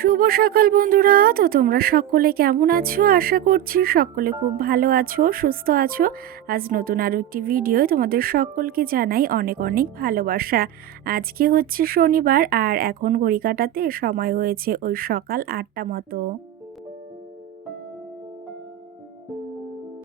শুভ সকাল বন্ধুরা। তো তোমরা সকলে কেমন আছো? আশা করছি সকলে খুব ভালো আছো, সুস্থ আছো। আজ নতুন আরও একটি ভিডিও তোমাদের সকলকে জানাই অনেক অনেক ভালোবাসা। আজকে হচ্ছে শনিবার আর এখন ঘড়ি কাটাতে সময় হয়েছে ওই সকাল ৮টা মতো।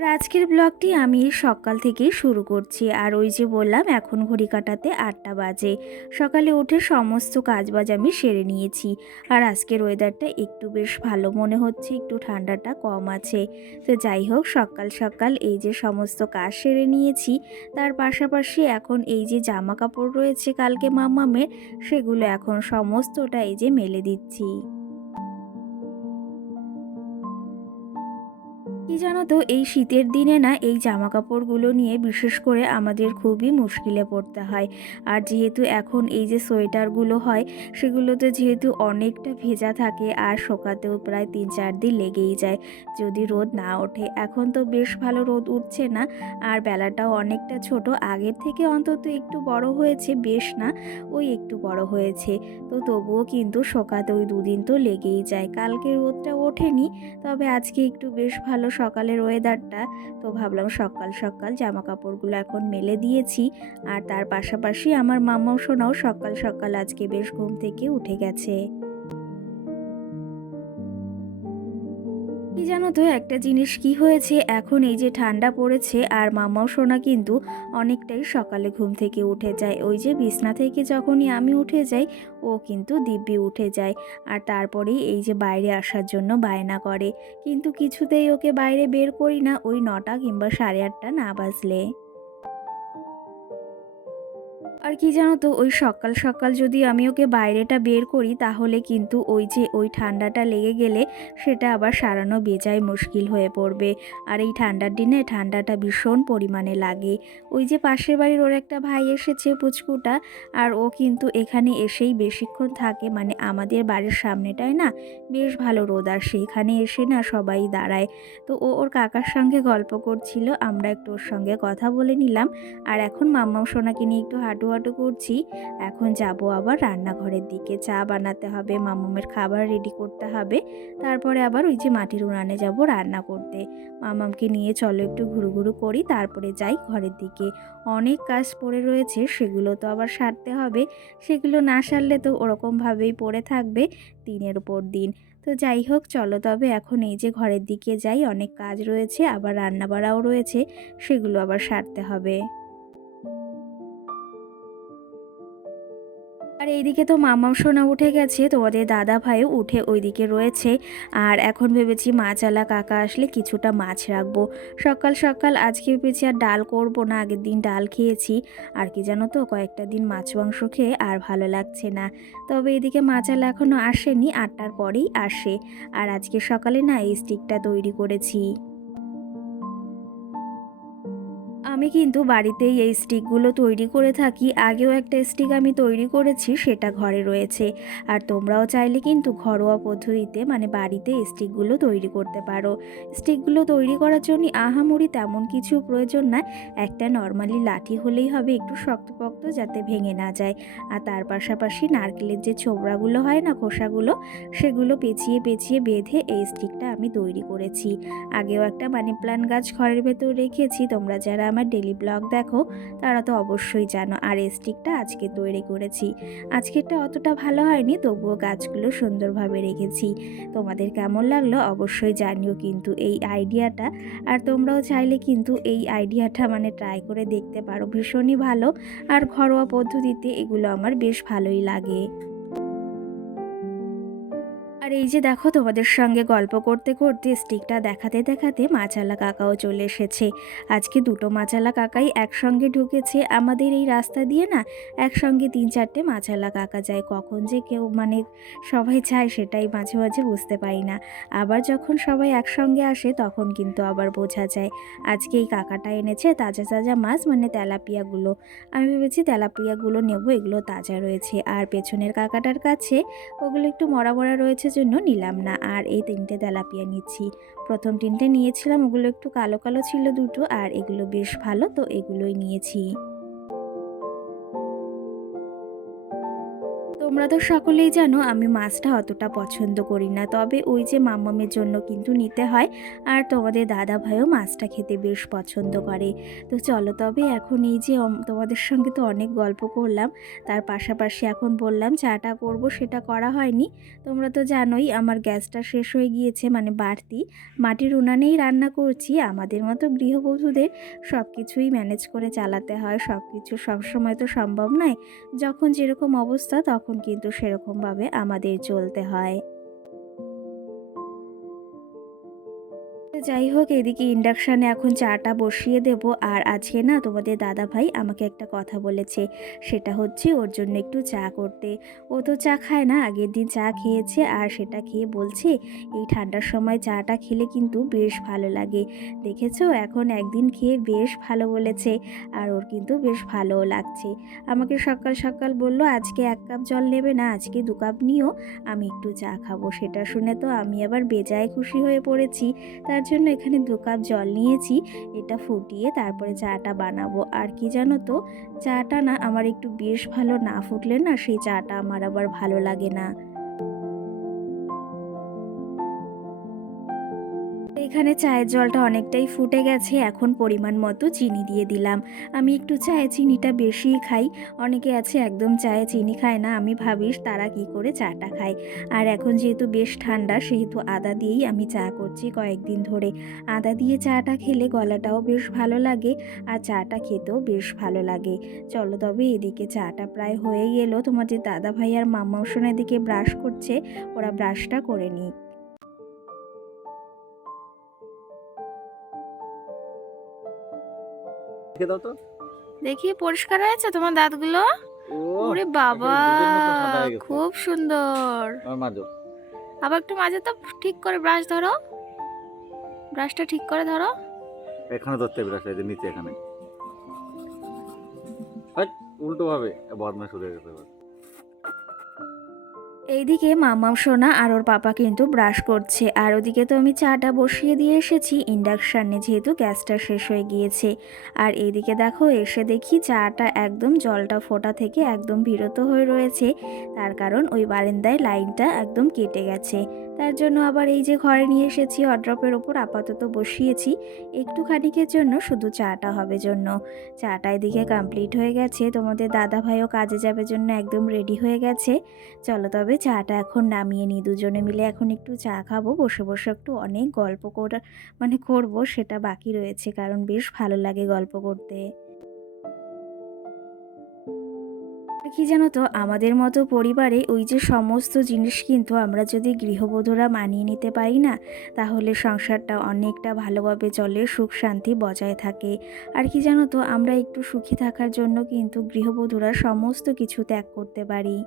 আর আজকের ব্লগটি আমি সকাল থেকেই শুরু করছি। আর ওই যে বললাম এখন ঘড়ি কাটাতে ৮টা বাজে। সকালে উঠে সমস্ত কাজবাজ আমি সেরে নিয়েছি। আর আজকের ওয়েদারটা একটু বেশ ভালো মনে হচ্ছে, একটু ঠান্ডাটা কম আছে। তো যাই হোক, সকাল সকাল এই যে সমস্ত কাজ সেরে নিয়েছি, তার পাশাপাশি এখন এই যে জামা কাপড় রয়েছে কালকে মাম্মামের, সেগুলো এখন সমস্তটা এই যে মেলে দিচ্ছি। কি জানো তো, এই শীতের দিনে না এই জামা কাপড়গুলো নিয়ে বিশেষ করে আমাদের খুবই মুশকিলে পড়তে হয়। আর যেহেতু এখন এই যে সোয়েটারগুলো হয়, সেগুলোতে যেহেতু অনেকটা ভেজা থাকে আর শোকাতেও প্রায় ৩-৪ দিন লেগেই যায় যদি রোদ না ওঠে। এখন তো বেশ ভালো রোদ উঠছে না, আর বেলাটাও অনেকটা ছোট, আগের থেকে অন্তত একটু বড় হয়েছে, বেশ না ওই একটু বড় হয়েছে। তো তবুও কিন্তু শোকাতে ওই দুদিন তো লেগেই যায়। কালকে রোদটা ওঠেনি, তবে আজকে একটু বেশ ভালো সকালের ওয়েদারটা। তো ভাবলাম সকাল সকাল জামা কাপড়গুলো এখন মেলে দিয়েছি। আর তার পাশাপাশি আমার মাম্মাও সোনাও সকাল সকাল আজকে বেশ ঘুম থেকে উঠে গেছে। কি জানো তো, একটা জিনিস কি হয়েছে, এখন এই যে ঠান্ডা পড়েছে আর মামাও সোনা কিন্তু অনেকটাই সকালে ঘুম থেকে উঠে যায়। ওই যে বিছনা থেকে যখনই আমি উঠে যাই, ও কিন্তু দিব্যি উঠে যায়। আর তারপরেই এই যে বাইরে আসার জন্য বায়না করে, কিন্তু কিছুতেই ওকে বাইরে বের করি না ওই ৯টা কিংবা ৮:৩০ না বাজলে। আর কি জানো তো, ওই সকাল সকাল যদি আমি ওকে বাইরেটা বের করি, তাহলে কিন্তু ওই যে ওই ঠান্ডাটা লেগে গেলে সেটা আবার সারানো বেজায় মুশকিল হয়ে পড়বে। আর এই ঠান্ডার দিনে ঠান্ডাটা ভীষণ পরিমাণে লাগে। ওই যে পাশের বাড়ির ওর একটা ভাই এসেছে, পুচকুটা, আর ও কিন্তু এখানে এসেই বেশিক্ষণ থাকে। মানে আমাদের বাড়ির সামনেটায় না বেশ ভালো রোদ আসে, এখানে এসে না সবাই দাঁড়ায়। তো ও ওর কাকার সঙ্গে গল্প করছিল, আমরা একটু ওর সঙ্গে কথা বলে নিলাম। আর এখন মাম্মাম সোনাকে নিয়ে একটু হাঁটু করছি। এখন যাব আবার রান্নাঘরের দিকে, চা বানাতে হবে, মাম্মামের খাবার রেডি করতে হবে। তারপরে আবার ওই যে মাটির উনানে যাব রান্না করতে। মাম্মামকে নিয়ে চলো একটু ঘুরু করি, তারপরে যাই ঘরের দিকে। অনেক কাজ পড়ে রয়েছে, সেগুলো তো আবার সারতে হবে। সেগুলো না সারলে তো ওরকমভাবেই পড়ে থাকবে দিনের উপর দিন। তো যাই হোক, চলো তবে এখন এই যে ঘরের দিকে যাই, অনেক কাজ রয়েছে, আবার রান্না বাড়াও রয়েছে, সেগুলো আবার সারতে হবে। আর এইদিকে তো মামাও সোনা উঠে গেছে, তোমাদের দাদা ভাইও উঠে ওইদিকে রয়েছে। আর এখন ভেবেছি মাছওয়ালা কাকা আসলে কিছুটা মাছ রাখবো। সকাল সকাল আজকে ভেবেছি আর ডাল করব না, আগের দিন ডাল খেয়েছি। আর কি জানো তো, কয়েকটা দিন মাছ মাংস খেয়ে আর ভালো লাগছে না। তবে এদিকে মাছওয়ালা এখনও আসেনি, ৮টার পরেই আসে। আর আজকে সকালে না এই স্টিকটা তৈরি করেছি। আমি কিন্তু বাড়িতেই এই স্টিকগুলো তৈরি করে থাকি। আগেও একটা স্টিক আমি তৈরি করেছি, সেটা ঘরে রয়েছে। আর তোমরাও চাইলে কিন্তু ঘরোয়া পদ্ধতিতে মানে বাড়িতে স্টিকগুলো তৈরি করতে পারো। স্টিকগুলো তৈরি করার জন্য আহামরি তেমন কিছু প্রয়োজন না। একটা নর্মালি লাঠি হলেই হবে, একটু শক্তপোক্ত যাতে ভেঙে না যায়। আর তার পাশাপাশি নারকেলের যে ছোবড়াগুলো হয় না, খোসাগুলো, সেগুলো পেঁচিয়ে পেঁচিয়ে বেঁধে এই স্টিকটা আমি তৈরি করেছি। আগেও একটা মানি প্ল্যান্ট গাছ ঘরের ভেতর রেখেছি, তোমরা যারা আমার ডেলি ব্লগ দেখো তারা তো অবশ্যই জানো। আর এই স্টিকটা আজকে তৈরি করেছি। আজকেরটা অতটা ভালো হয়নি, তবুও গাছগুলো সুন্দরভাবে রেখেছি। তোমাদের কেমন লাগলো অবশ্যই জানিও কিন্তু এই আইডিয়াটা। আর তোমরাও চাইলে কিন্তু এই আইডিয়াটা মানে ট্রাই করে দেখতে পারো, ভীষণই ভালো। আর ঘরোয়া পদ্ধতিতে এগুলো আমার বেশ ভালোই লাগে। আর এই যে দেখো, তোমাদের সঙ্গে গল্প করতে করতে স্টিকটা দেখাতে দেখাতে মাছালা কাকাও চলে এসেছে। আজকে দুটো মাছালা কাকাই একসঙ্গে ঢুকেছে আমাদের এই রাস্তা দিয়ে না। একসঙ্গে ৩-৪টে মাছালা কাকা যায়, কখন যে কেউ মানে সবাই যায় সেটাই মাঝে মাঝে বুঝতে পারি না। আবার যখন সবাই একসঙ্গে আসে তখন কিন্তু আবার বোঝা যায়। আজকে এই কাকাটা এনেছে তাজা তাজা মাছ, মানে তেলাপিয়াগুলো। আমি ভেবেছি তেলাপিয়াগুলো নেব, এগুলো তাজা রয়েছে। আর পেছনের কাকাটার কাছে ওগুলো একটু মরা মরা রয়েছে জন্য নিলাম না। আর এই ৩টে তেলাপিয়া নিচ্ছি। প্রথম ৩টে নিয়েছিলাম, ওগুলো একটু কালো কালো ছিল দুটো, আর এগুলো বেশ ভালো, তো এগুলোই নিয়েছি। তোমরা তো সকলেই জানো আমি মাছটা অতটা পছন্দ করি না, তবে ওই যে মাম্মামের জন্য কিন্তু নিতে হয়। আর তোমাদের দাদা ভাইও মাছটা খেতে বেশ পছন্দ করে। তো চলো তবে এখন এই যে তোমাদের সঙ্গে তো অনেক গল্প করলাম, তার পাশাপাশি এখন বললাম চাটা করব, সেটা করা হয়নি। তোমরা তো জানোই আমার গ্যাসটা শেষ হয়ে গিয়েছে, মানে বাড়তি মাটির উনানেই রান্না করছি। আমাদের মতো গৃহবধূদের সব কিছুই ম্যানেজ করে চালাতে হয়, সব কিছু সবসময় তো সম্ভব নয়। যখন যেরকম অবস্থা তখন কিন্তু সেরকমভাবে আমাদের চলতে হয়। তো যাই হোক, এদিকে ইন্ডাকশানে এখন চাটা বসিয়ে দেব। আর আজকে না তোমাদের দাদাভাই আমাকে একটা কথা বলেছে, সেটা হচ্ছে ওর জন্য একটু চা করতে। ও তো চা খায় না, আগের দিন চা খেয়েছে আর সেটা খেয়ে বলছে এই ঠান্ডার সময় চাটা খেলে কিন্তু বেশ ভালো লাগে। দেখেছো, এখন একদিন খেয়ে বেশ ভালো বলেছে, আর ওর কিন্তু বেশ ভালোও লাগছে। আমাকে সকাল সকাল বলল আজকে 1 কাপ জল নেবে না, আজকে 2 কাপ নিও, আমি একটু চা খাবো। সেটা শুনে তো আমি আবার বেজায় খুশি হয়ে পড়েছি। তার জন্য এখানে 2 কাপ জল নিয়েছি, এটা ফুটিয়ে তারপরে চাটা বানাবো। আর কি জানো তো, চাটা না আমার একটু বেশ ভালো না ফুটলে না সেই চাটা আমার আবার ভালো লাগে না। এখানে চায়ের জলটা অনেকটাই ফুটে গেছে, এখন পরিমাণ মতো চিনি দিয়ে দিলাম। আমি একটু চায়ে চিনিটা বেশিই খাই। অনেকে আছে একদম চায়ে চিনি খায় না, আমি ভাবিস তারা কি করে চাটা খায়। আর এখন যেহেতু বেশ ঠান্ডা, সেহেতু আদা দিয়েই আমি চা করছি কয়েকদিন ধরে। আদা দিয়ে চাটা খেলে গলাটাও বেশ ভালো লাগে, আর চাটা খেতেও বেশ ভালো লাগে। চলো তবে এদিকে চাটা প্রায় হয়ে গেল। তোমাদের দাদা ভাই আর মাম্মা সোনা এদিকে ব্রাশ করছে, ওরা ব্রাশটা করে নিক। রেখে দাও তো। দেখি পরিষ্কার হয়েছে তোমার দাঁতগুলো? ও ওরে একেবারে বাবা, দুধের মতো সাদা হয়ে গেছে। খুব সুন্দর। আমার মাজো। আবার একটু মাঝে তো ঠিক করে ব্রাশ ধরো, ব্রাশটা ঠিক করে ধরো। এখানে ধরতে হবে, এই যে নিচে এখানে। হাট, উল্টো ভাবে বদমাশ হয়ে গেছে এবার। এইদিকে মামাম সোনা আর ওর পাপা কিন্তু ব্রাশ করছে, আর ওদিকে তো আমি চাটা বসিয়ে দিয়ে এসেছি ইন্ডাকশানে, যেহেতু গ্যাসটা শেষ হয়ে গিয়েছে। আর এইদিকে দেখো এসে দেখি চাটা একদম জলটা ফোটা থেকে একদম বিরত হয়ে রয়েছে, তার কারণ ওই বারান্দায় লাইনটা একদম কেটে গেছে। তার জন্য আবার এই যে ঘরে নিয়ে এসেছি, ওয়ারড্রপের ওপর আপাতত বসিয়েছি একটু খানিকের জন্য, শুধু চাটা হবে জন্য। চাটা এদিকে কমপ্লিট হয়ে গেছে, তোমাদের দাদা ভাইও কাজে যাবে জন্য একদম রেডি হয়ে গেছে। চলো তবে চাটা এখন নামিয়ে নিই, দুজনে মিলে এখন একটু চা খাবো, বসে বসে একটু অনেক গল্প করা মানে করব, সেটা বাকি রয়েছে, কারণ বেশ ভালো লাগে গল্প করতে। আর কি জানো তো, আমাদের মতো পরিবারে ওই যে সমস্ত জিনিস কিন্তু আমরা যদি গৃহবধূরা মানিয়ে নিতে পারি না, তাহলে সংসারটা অনেকটা ভালোভাবে চলে, সুখ শান্তি বজায় থাকে। আর কি জানো তো, আমরা একটু সুখী থাকার জন্য কিন্তু গৃহবধূরা সমস্ত কিছু ত্যাগ করতে পারি।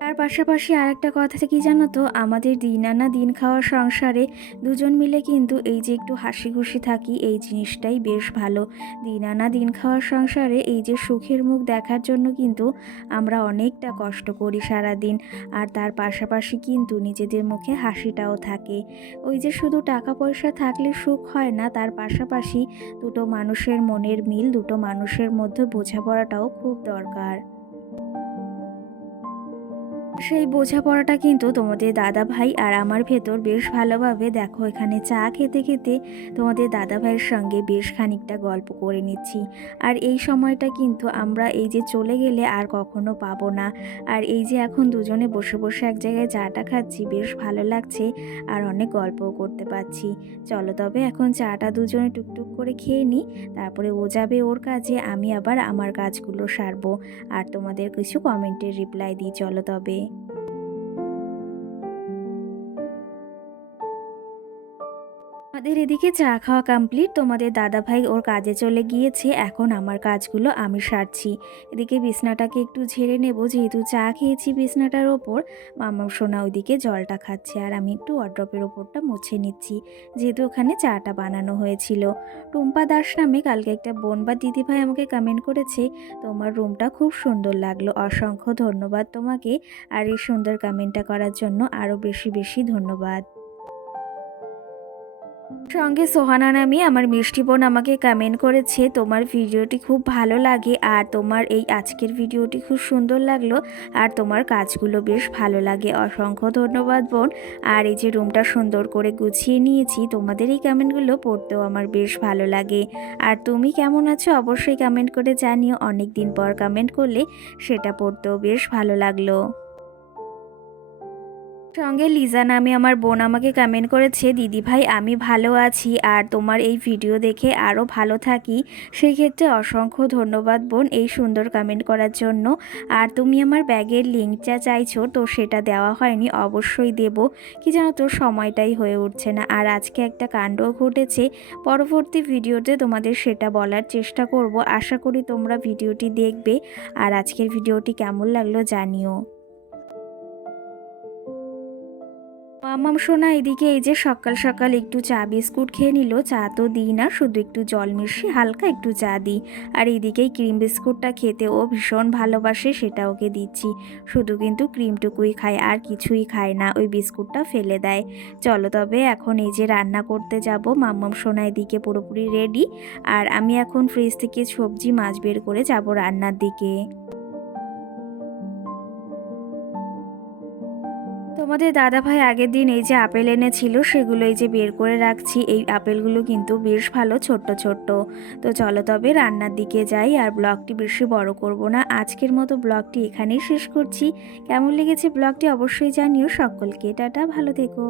তার পাশাপাশি আরেকটা কথা কি জানো তো, আমাদের দিন আনা দিন খাওয়ার সংসারে দুজন মিলে কিন্তু এই যে একটু হাসি খুশি থাকি, এই জিনিসটাই বেশ ভালো। দিন আনা দিন খাওয়ার সংসারে এই যে সুখের মুখ দেখার জন্য কিন্তু আমরা অনেকটা কষ্ট করি সারাদিন, আর তার পাশাপাশি কিন্তু নিজেদের মুখে হাসিটাও থাকে। ওই যে শুধু টাকা পয়সা থাকলে সুখ হয় না, তার পাশাপাশি দুটো মানুষের মনের মিল, দুটো মানুষের মধ্যে বোঝাপড়াটাও খুব দরকার। সেই বোঝাপড়াটা কিন্তু তোমাদের দাদা ভাই আর আমার ভেতর বেশ ভালোভাবে, দেখো এখানে চা খেতে খেতে তোমাদের দাদা ভাইয়ের সঙ্গে বেশ খানিকটা গল্প করে নিচ্ছি। আর এই সময়টা কিন্তু আমরা এই যে চলে গেলে আর কখনো পাবো না। আর এই যে এখন দুজনে বসে বসে এক জায়গায় চাটা খাচ্ছি, বেশ ভালো লাগছে, আর অনেক গল্পও করতে পারছি। চলো তবে এখন চাটা দুজনে টুকটুক করে খেয়ে নিই, তারপরে ও যাবে ওর কাজে, আমি আবার আমার কাজগুলো সারবো, আর তোমাদের কিছু কমেন্টের রিপ্লাই দিই। চলো তবে আমাদের এদিকে চা খাওয়া কমপ্লিট, তোমাদের দাদাভাই ওর কাজে চলে গিয়েছে, এখন আমার কাজগুলো আমি সারছি। এদিকে বিছনাটাকে একটু ঝেড়ে নেব, যেহেতু চা খেয়েছি বিছনাটার ওপর। মামার সোনা ওইদিকে জলটা খাচ্ছে, আর আমি একটু ওয়ার্ড্রপের ওপরটা মুছে নিচ্ছি, যেহেতু ওখানে চাটা বানানো হয়েছিল। টুম্পা দাস নামে কালকে একটা বোন বা দিদিভাই আমাকে কমেন্ট করেছে, তোমার রুমটা খুব সুন্দর লাগলো, অসংখ্য ধন্যবাদ তোমাকে। আর এই সুন্দর কমেন্টটা করার জন্য আরও বেশি বেশি ধন্যবাদ। সঙ্গে সোহানা নামে আমার মিষ্টি বোন আমাকে কমেন্ট করেছে তোমার ভিডিওটি খুব ভালো লাগে আর তোমার এই আজকের ভিডিওটি খুব সুন্দর লাগলো আর তোমার কাজগুলো বেশ ভালো লাগে। অসংখ্য ধন্যবাদ বোন। আর এই যে রুমটা সুন্দর করে গুছিয়ে নিয়েছি, তোমাদের এই কমেন্টগুলো পড়তেও আমার বেশ ভালো লাগে। আর তুমি কেমন আছো অবশ্যই কমেন্ট করে জানিও, অনেক দিন পর কমেন্ট করলে সেটা পড়তেও বেশ ভালো লাগলো। সঙ্গে লিজা নামে আমার বোন আমাকে কমেন্ট করেছে দিদিভাই আমি ভালো আছি আর তোমার এই ভিডিও দেখে আরও ভালো থাকি। সেই ক্ষেত্রে অসংখ্য ধন্যবাদ বোন এই সুন্দর কমেন্ট করার জন্য। আর তুমি আমার ব্যাগের লিঙ্কটা চাইছো, তো সেটা দেওয়া হয়নি, অবশ্যই দেব। কি জানো তো সময়টাই হয়ে উঠছে না। আর আজকে একটা কাণ্ডও ঘটেছে, পরবর্তী ভিডিওতে তোমাদের সেটা বলার চেষ্টা করব। আশা করি তোমরা ভিডিওটি দেখবে আর আজকের ভিডিওটি কেমন লাগলো জানিও। মামাম সোনা এদিকে এই যে সকাল সকাল একটু চা বিস্কুট খেয়ে নিল। চা তো দিই না, শুধু একটু জল মিশিয়ে হালকা একটু চা দিই। আর এদিকেই ক্রিম বিস্কুটটা খেতে ও ভীষণ ভালোবাসে, সেটা ওকে দিচ্ছি। শুধু কিন্তু ক্রিমটুকুই খায় আর কিছুই খায় না, ওই বিস্কুটটা ফেলে দেয়। চলো তবে এখন এই যে রান্না করতে যাব। মামাম সোনা এদিকে পুরোপুরি রেডি আর আমি এখন ফ্রিজ থেকে সবজি মাছ বের করে যাব রান্নার দিকে। তোমাদের দাদাভাই আগের দিন এই যে আপেল এনেছিল সেগুলো এই যে বের করে রাখছি। এই আপেলগুলো কিন্তু বেশ ভালো ছোট্ট ছোট্ট। তো চলো তবে রান্নার দিকে যাই আর ব্লগটি বেশি বড় করব না। আজকের মতো ব্লগটি এখানেই শেষ করছি। কেমন লেগেছে ব্লগটি অবশ্যই জানিও। সকলকে টাটা, ভালো থেকো।